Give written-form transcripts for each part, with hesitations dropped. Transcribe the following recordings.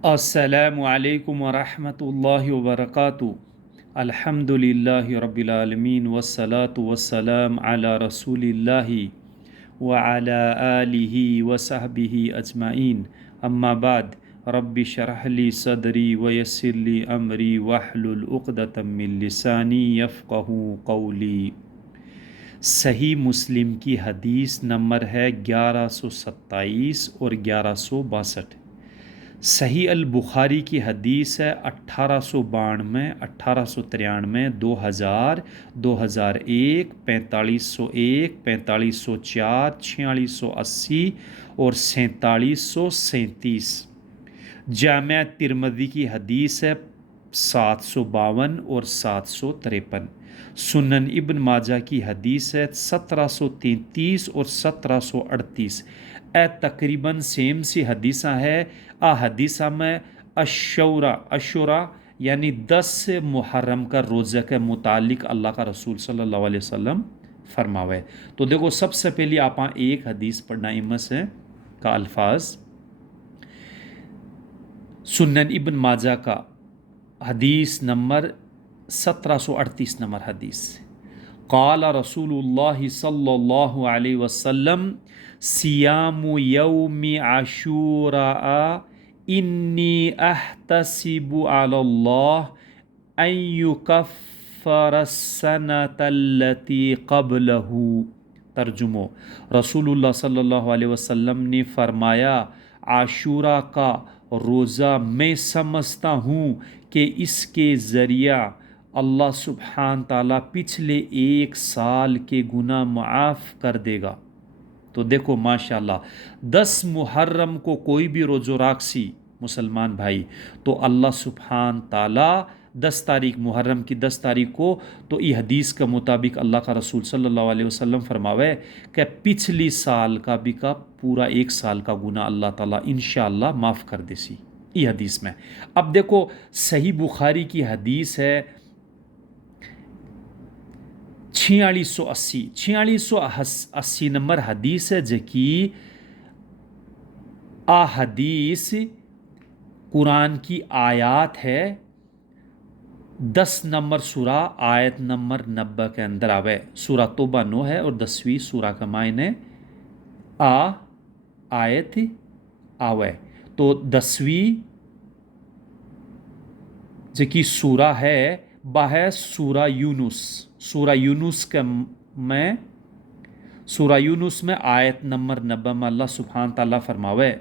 السلام علیکم ورحمۃ اللہ وبرکاتہ۔ الحمد للہ رب العالمین والصلاة والسلام علی رسول اللہ وعلی آلہ وصحبہ اجمعین، اما بعد، رب شرح لی صدری ویسر لی امری واحلل عقدۃ من لسانی یفقہوا قولی۔ صحیح مسلم کی حدیث نمبر ہے 1127 اور 1162۔ صحیح البخاری کی حدیث ہے 1892، 1893، 2000، 2001، 4501، 4504، 4680 اور 4737۔ جامع ترمذی کی حدیث ہے 752 اور 753۔ سنن ابن ماجہ کی حدیث ہے 1733 اور 1738۔ اے تقریباً سیم سی حدیثہ ہے۔ حدیثہ میں اشورا یعنی 10 محرم کا روزہ کے متعلق اللہ کا رسول صلی اللہ علیہ وسلم فرماوے۔ تو دیکھو، سب سے پہلی آپ ایک حدیث پڑھنا امس ہے کا الفاظ سنن ابن ماجہ کا حدیث نمبر 1738 نمبر حدیث۔ قال رسول اللہ صلی اللہ علیہ وسلم سیام یوم عاشوراء انی احتسب علی اللہ ان یکفر السنة التي قبلہ۔ ترجمہ: رسول اللہ صلی اللہ علیہ وسلم نے فرمایا، عاشورہ کا روزہ میں سمجھتا ہوں کہ اس کے ذریعہ اللہ سبحانہ تعالیٰ پچھلے ایک سال کے گناہ معاف کر دے گا۔ تو دیکھو ماشاءاللہ، 10 محرم کو کوئی بھی روزہ راکسی مسلمان بھائی، تو اللہ سبحانہ تعالیٰ 10 تاریخ محرم کی 10 تاریخ کو، تو یہ حدیث کے مطابق اللہ کا رسول صلی اللہ علیہ وسلم فرماوے کہ پچھلی سال کا بھی کا پورا ایک سال کا گناہ اللہ تعالیٰ انشاءاللہ معاف کر دے سی، یہ حدیث میں۔ اب دیکھو، صحیح بخاری کی حدیث ہے 4680 نمبر حدیث ہے، جکی حدیث قرآن کی آیات ہے 10 نمبر سورہ آیت نمبر 90 کے اندر آوے۔ سورہ توبہ 9 ہے اور 10ویں سورہ کا معنی آیت آوے۔ تو 10ویں جکی سورہ ہے باہے سورہ یونس۔ سورہ یونس کے میں سورہ یونس میں آیت نمبر 90 میں اللہ سبحانہ تعالیٰ فرماوے،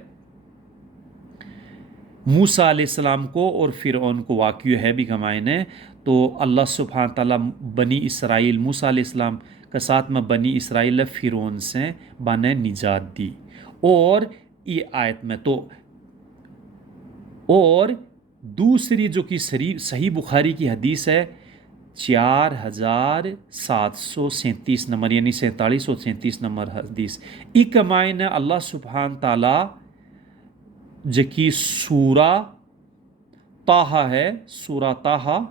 موسیٰ علیہ السلام کو اور فرعون کو واقع ہے بھی کمائنے، تو اللہ سبحانہ تعالیٰ بنی اسرائیل موسیٰ علیہ السلام کے ساتھ میں بنی اسرائیل فرعون سے بانے نجات دی۔ اور یہ آیت میں تو اور دوسری جو کہ صحیح بخاری کی حدیث ہے 4737 نمبر، یعنی 47 اور 37 نمبر حدیث، ایک معنی اللہ سبحانہ تعالیٰ جکی سورہ طٰہٰ ہے، سورہ طٰہٰ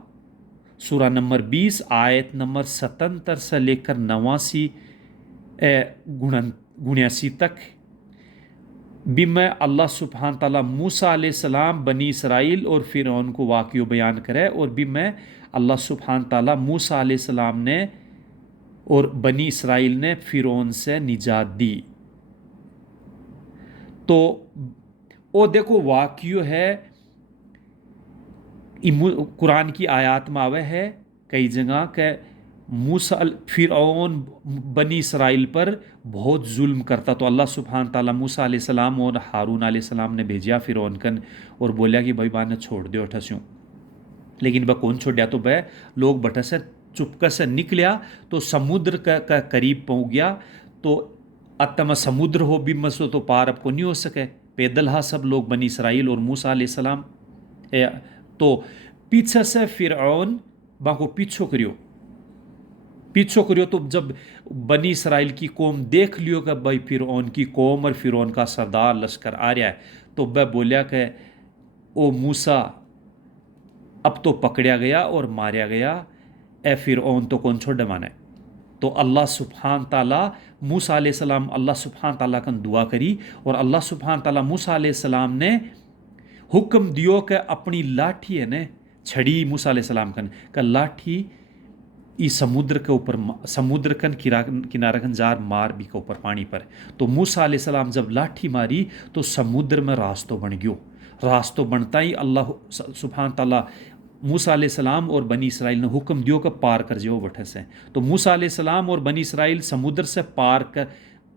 سورہ نمبر 20 آیت نمبر 77 سے لے کر 89 تک بھی میں اللہ سبحانہ تعالیٰ موسیٰ علیہ السلام بنی اسرائیل اور فرعون کو واقعہ بیان کرے، اور بھی میں اللہ سبحانہ تعالیٰ موسیٰ علیہ السلام نے اور بنی اسرائیل نے فرعون سے نجات دی۔ تو او دیکھو واقعہ ہے، قرآن کی آیات میں آوے ہے کئی جگہ کہ فرعون بنی اسرائیل پر بہت ظلم کرتا، تو اللہ سبحانہ تعالیٰ موسیٰ علیہ السلام اور ہارون علیہ السلام نے بھیجیا فرعون کن اور بولیا کہ بھائی بانے چھوڑ دے اٹھسیوں، لیکن وہ کون چھوڑیا؟ تو بھائی لوگ بٹھا سے چپکا سے نکلیا تو سمندر کا قریب پہنچ گیا، تو اتما سمندر ہو بھی مسو تو پار اب کو نہیں ہو سکے، پیدل ہا سب لوگ بنی اسرائیل اور موسیٰ علیہ السلام، تو پیچھے سے فرعون کو پیچھو کریو، تو جب بنی اسرائیل کی قوم دیکھ لیو کہ بھائی فرعون کی قوم اور فرعون کا سردار لشکر آ رہا ہے، تو وہ بولیا کہ او موسیٰ اب تو پکڑیا گیا اور ماریا گیا، اے فرعون تو کون چھوڑ مانے۔ تو اللہ سبحانہ تعالیٰ موسیٰ علیہ السلام اللہ سبحانہ تعالیٰ کا دعا کری، اور اللہ سبحانہ تعالیٰ موسیٰ علیہ السلام نے حکم دیو کہ اپنی لاٹھی ہے نا چھڑی موسیٰ علیہ السلام کا لاٹھی ای سمندر کے اوپر سمندر کن کنارہ کن زار مار بھی کے اوپر پانی پر. تو موسیٰ علیہ السلام جب لاٹھی ماری تو سمندر میں راستو بن گیو. راستو بنتا ہی اللہ سبحان تعالیٰ موسیٰ علیہ السلام اور بنی اسرائیل نے حکم دیو کہ پار کر جاؤ بٹھے سے. تو موسیٰ علیہ السلام اور بنی اسرائیل سمندر سے پار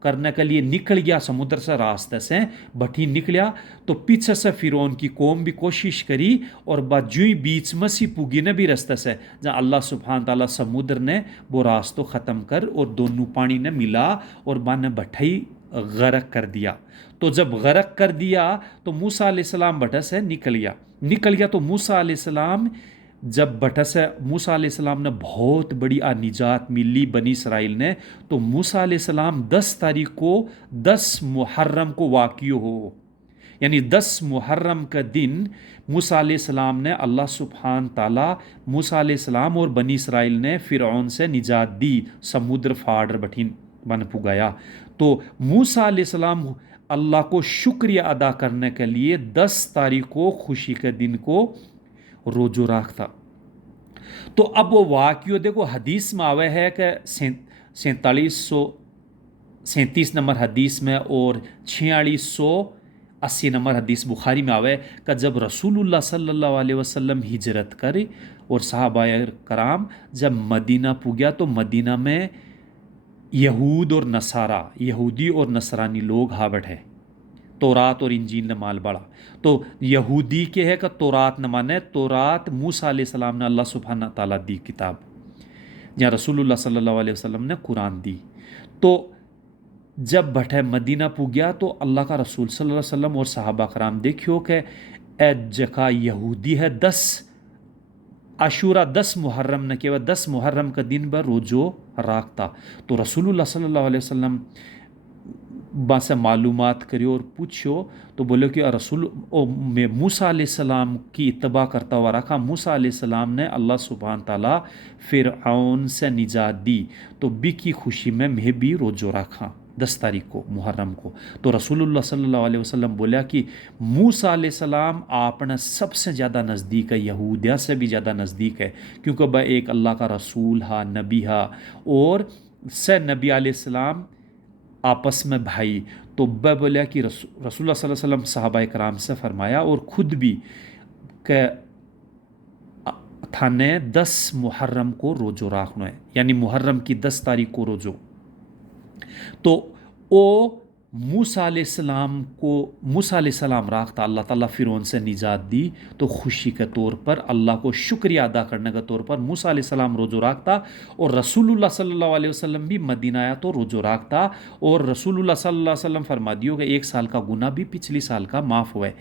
کرنے کے لیے نکل گیا سمندر سے راستے سے بٹھی نکلیا. تو پیچھے سے فرعون کی قوم بھی کوشش کری اور باجوئی بیچ میں سی پوگی نے بھی راستے سے جہاں اللہ سبحانہ تعالیٰ سمندر نے وہ راستو ختم کر اور دونوں پانی نے ملا اور بانے بٹھائی غرق کر دیا. تو جب غرق کر دیا تو موسیٰ علیہ السلام بٹھے سے نکل گیا. تو موسیٰ علیہ السلام جب بٹھے سے موسیٰ علیہ السلام نے بہت بڑی نجات ملی بنی اسرائیل نے. تو موسیٰ علیہ السلام 10 تاریخ کو 10 محرم کو واقع ہو، یعنی 10 محرم کا دن موسیٰ علیہ السلام نے اللہ سبحان تعالیٰ موسیٰ علیہ السلام اور بنی اسرائیل نے فرعون سے نجات دی، سمندر فاڑر بٹھین بن پگایا. تو موسیٰ علیہ السلام اللہ کو شکریہ ادا کرنے کے لیے 10 تاریخ کو خوشی کے دن کو روزو رکھتا. تو اب وہ واقعہ دیکھو حدیث میں آوے ہے کہ 4737 نمبر حدیث میں اور 4680 نمبر حدیث بخاری میں آوے کہ جب رسول اللہ صلی اللہ علیہ وسلم ہجرت کرے اور صحابہ کرام جب مدینہ پگیا تو مدینہ میں یہود اور نصارہ یہودی اور نصرانی لوگ ہاوٹ ہے. تورات اور انجیل نے مال بڑا. تو یہودی کے ہے کہ تورات نہ مانے، تورات موسیٰ علیہ السلام نے اللہ سبحانہ تعالیٰ دی کتاب، جہاں رسول اللہ صلی اللہ علیہ وسلم نے قرآن دی. تو جب بٹھے مدینہ پوگیا تو اللہ کا رسول صلی اللہ علیہ وسلم اور صحابہ کرام دیکھو کہ اے جکا یہودی ہے 10 عاشورہ 10 محرم نہ کہ 10 محرم کا دن بر روزو راکتا. تو رسول اللہ صلی اللہ علیہ وسلم با سے معلومات کریو اور پوچھو تو بولے کہ رسول میں موسیٰ علیہ السلام کی اتباع کرتا ہوا رکھا. موسیٰ علیہ السلام نے اللہ سبحانہ تعالیٰ فرعون سے نجات دی تو بھی کی خوشی میں بھی روزو رکھا 10 تاریخ کو محرم کو. تو رسول اللہ صلی اللہ علیہ وسلم بولا کہ موسیٰ علیہ السلام آپ نے سب سے زیادہ نزدیک ہے، یہودیہ سے بھی زیادہ نزدیک ہے، کیونکہ بہ ایک اللہ کا رسول ہا نبی ہا اور سے نبی علیہ السلام آپس میں بھائی. تو بولیا کہ رسول اللہ صلی اللہ علیہ وسلم صحابہ کرام سے فرمایا اور خود بھی کہ تھانے 10 محرم کو روزو راکھنا ہے، یعنی محرم کی 10 تاریخ کو روزو. تو او موسیٰ علیہ السلام راکھتا، اللہ تعالیٰ فرعون سے نجات دی تو خوشی کے طور پر اللہ کو شکریہ ادا کرنے کے طور پر موسیٰ علیہ السلام روزو راکھتا اور رسول اللہ صلی اللہ علیہ وسلم بھی مدینہ آیا تو روزو راکھتا. اور رسول اللہ صلی اللہ علیہ وسلم فرما دیو کہ 1 سال کا گناہ بھی پچھلی سال کا معاف ہوئے.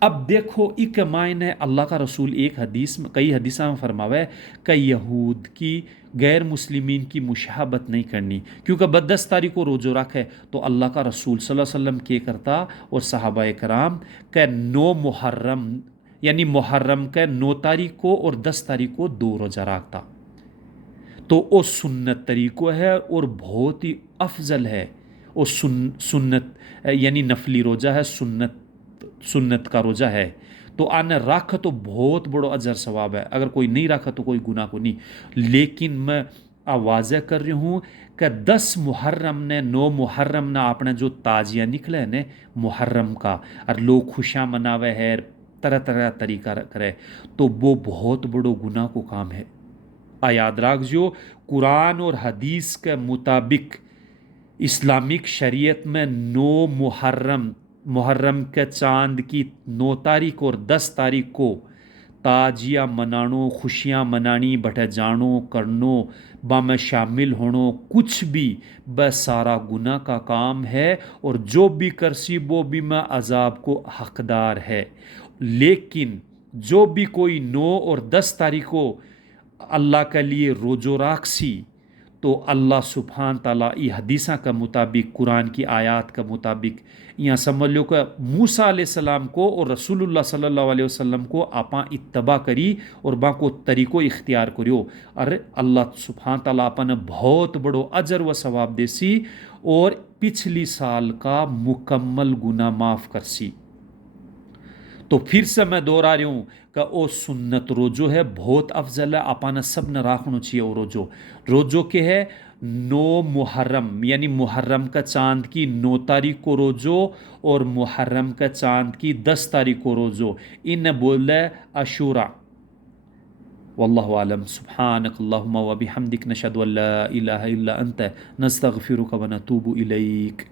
اب دیکھو ایک معنی اللہ کا رسول ایک حدیث میں کئی حدیثوں میں فرماوے کہ یہود کی غیر مسلمین کی مشابہت نہیں کرنی، کیونکہ 10 تاریخ کو روزو رکھے تو اللہ کا رسول صلی اللہ علیہ وسلم کیا کرتا اور صحابہ کرام کہ 9 محرم یعنی محرم کے 9 تاریخ کو اور 10 تاریخ کو 2 روزہ رکھتا. تو وہ سنت طریقہ ہے اور بہت ہی افضل ہے. وہ سنت یعنی نفلی روزہ ہے، سنت کا روزہ ہے. تو آنے رکھ تو بہت بڑا اجر ثواب ہے، اگر کوئی نہیں رکھا تو کوئی گناہ کو نہیں. لیکن میں واضح کر رہی ہوں کہ 10 محرم نے 9 محرم نے آپ نے جو تازیہ نکلے نے محرم کا اور لوگ خوشیاں مناوے ہے طرح طرح طریقہ کرے تو وہ بہت بڑو گناہ کو کام ہے. یاد رکھ جو قرآن اور حدیث کے مطابق اسلامک شریعت میں 9 محرم کے چاند کی 9 تاریخ اور 10 تاریخ کو تاجیہ منانو، خوشیاں منانی، بٹھے جانو کرنو، با میں شامل ہونو کچھ بھی بس سارا گناہ کا کام ہے اور جو بھی کرسی وہ بھی میں عذاب کو حقدار ہے. لیکن جو بھی کوئی 9 اور 10 تاریخ کو اللہ کے لیے روزو راکسی تو اللہ سبحان تعالیٰ یہ حدیثہ کا مطابق قرآن کی آیات کا مطابق یہاں سمجھ لو کہ موسیٰ علیہ السلام کو اور رسول اللہ صلی اللہ علیہ وسلم کو آپاں اتباع کری اور با کو طریقوں اختیار کریو اور اللہ سبحان تعالیٰ آپاں نے بہت بڑو اجر و ثواب دیسی اور پچھلی سال کا مکمل گناہ معاف کرسی. تو پھر سے میں دوہرا رہی ہوں کہ او سنت روزو ہے بہت افضل ہے، اپنا سب نے راکھنا چاہیے وہ روزو۔ روزو کے ہے 9 محرم یعنی محرم کا چاند کی 9 تاریخ کو روزو، اور محرم کا چاند کی 10 تاریخ کو روزو، انہیں بول ہے عاشورہ۔ واللہ عالم، سبحانک اللہم و بحمدک، نشہد ان لا الہ الا انت، نستغفرک و نتوب الیک۔